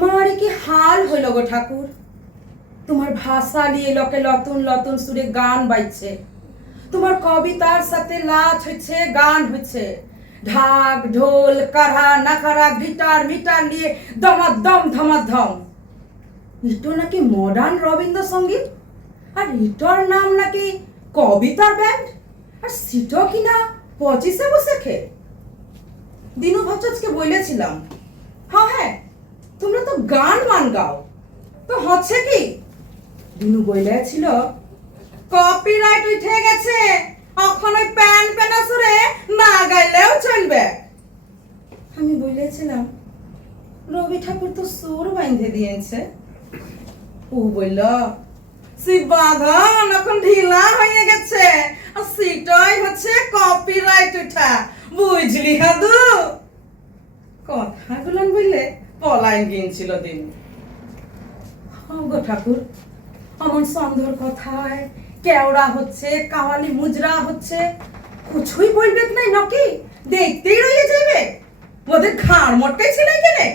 তোমার কি হাল হইল গো ঠাকুর। তোমার ভাষা নিয়ে লোকে লতুন লতুন সুরে গান বাইছে, তোমার কবিতার সাথে নাচ হচ্ছে, গান হচ্ছে, ঢাক ঢোল কাড়া নাকারা গিটার মিটার নিয়ে দমাদম ধমাধম। ইটো নাকি মডার্ন রবীন্দ্রসঙ্গীত, আর ইটোর নাম নাকি কবিতার ব্যান্ড, আর সিটো কিনা 25-এ বসে। দিনু ভট্টাচার্যকে বলেছিলাম, হ্যাঁ তোমরা তো গান মান গাও, তো হচ্ছে কি? দিনু বলেছিল কপিরাইট উঠে গেছে, এখন ওই প্যান প্যানা সুরে না গাইলেও চলবে। আমি বলেছিলাম রবি ঠাকুর তো সুর বাইন্ধে দিয়েছে। ও বলল সে বাঁধন এখন ঢিলা হয়ে গেছে, আর সেটাই হচ্ছে কপিরাইট উঠা, বুঝলি হাদু? কথাগুলো বললে পলাইন গিয়েছিল দিন। গো ঠাকুর, অমন সন্দেহর কথায় কেওড়া হচ্ছে, কাওয়ালি মুজরা হচ্ছে, কিছুই বলবে নাই নাকি? দেখতেই রয়ে যাবে, ওদের ঘাড় মটকাই ছিল কেনে?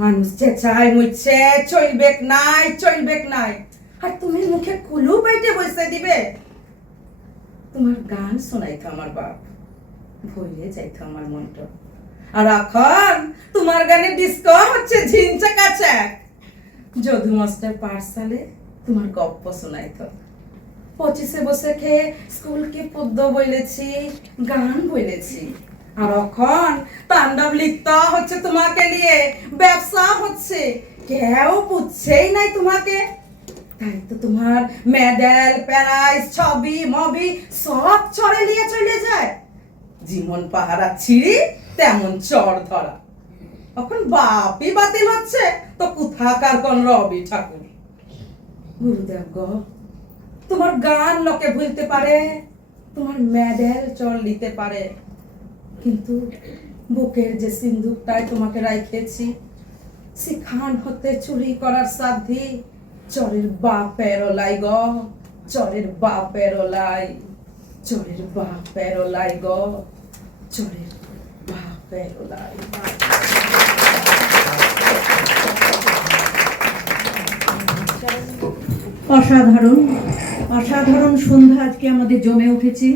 মানুষ চেঁচায় মুচ্ছে চলবেক নাই, চলবেক নাই, আর তুমি মুখে কুলু বাইটে বসে দিবে। তোমার গান শোনাইতো আমার বাপ, ভুলে যাইতো আমার মনটা। আর এখন তোমার গানে ডিস্কো হচ্ছে ঝিনচা কাচাক। যদু মাস্টার পাঠশালে তোমার গপ্প শোনাইতো, 25-এ বসে খেয়ে স্কুলকে পদ্য বলেছি, গান বলেছি। আর এখন তাণ্ডব লিখতে হচ্ছে তোমাকে নিয়ে, ব্যবসা হচ্ছে, কেউ বুঝছেই নাই তোমাকে। তাই তো তোমার মেডেল প্যারাইজ ছবি মবি সব চড়ে নিয়ে চলে যায়। যেমন পাহারা ছিঁড়ি তেমন চড় ধরা। এখন বাপই বাতিল হচ্ছে, তো কোথাকার কোন রবি ঠাকুর? গুরুদেব গো, তোমার গান লোকে ভুলতে পারে, তোমার মেডেল চড় নিতে পারে, কিন্তু বুকের যে সিন্দুকটায় তোমাকে রাইখেছি, সেখান হতে চুরি করার সাধ্যি চরের বাপের ওলাই গো, চরের বাপের ওলাই, চরের বাপের ওলাই গো, চরের বাপের ওলাই। অসাধারণ অসাধারণ সন্ধ্যা আজকে আমাদের জমে উঠেছে।